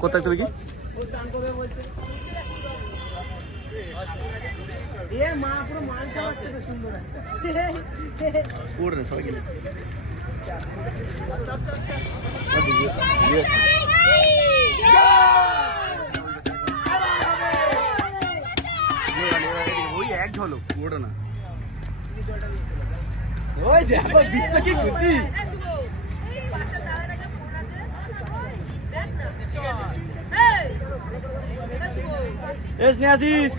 কোথায় তুমি কি সবাই কিনে ওই এক ঝলক পুরোটা না ওই যে বিশ্ব কি খুশি এস নিয়ে আসিস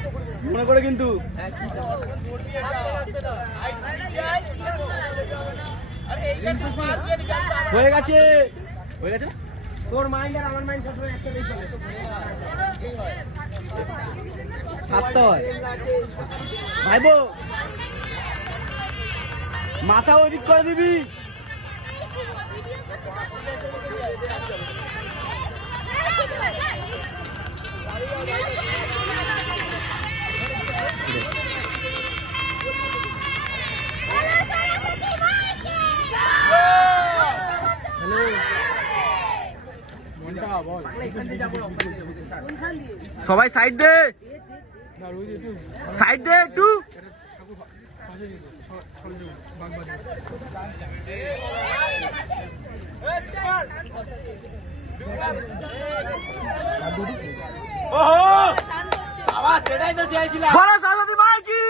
মনে করে কিন্তু হয়ে গেছে হয়ে গেছে তোর মাইন্ড আর আমার মাইন্ড সবসময় একসাথেই চলে সাতটা হয় ভাইবো মাথা ওইদিক করে দিবি সবাই সাইড দে সাইড দে একটু সেটাই তো চেয়েছিলাম সারথী ভাই কি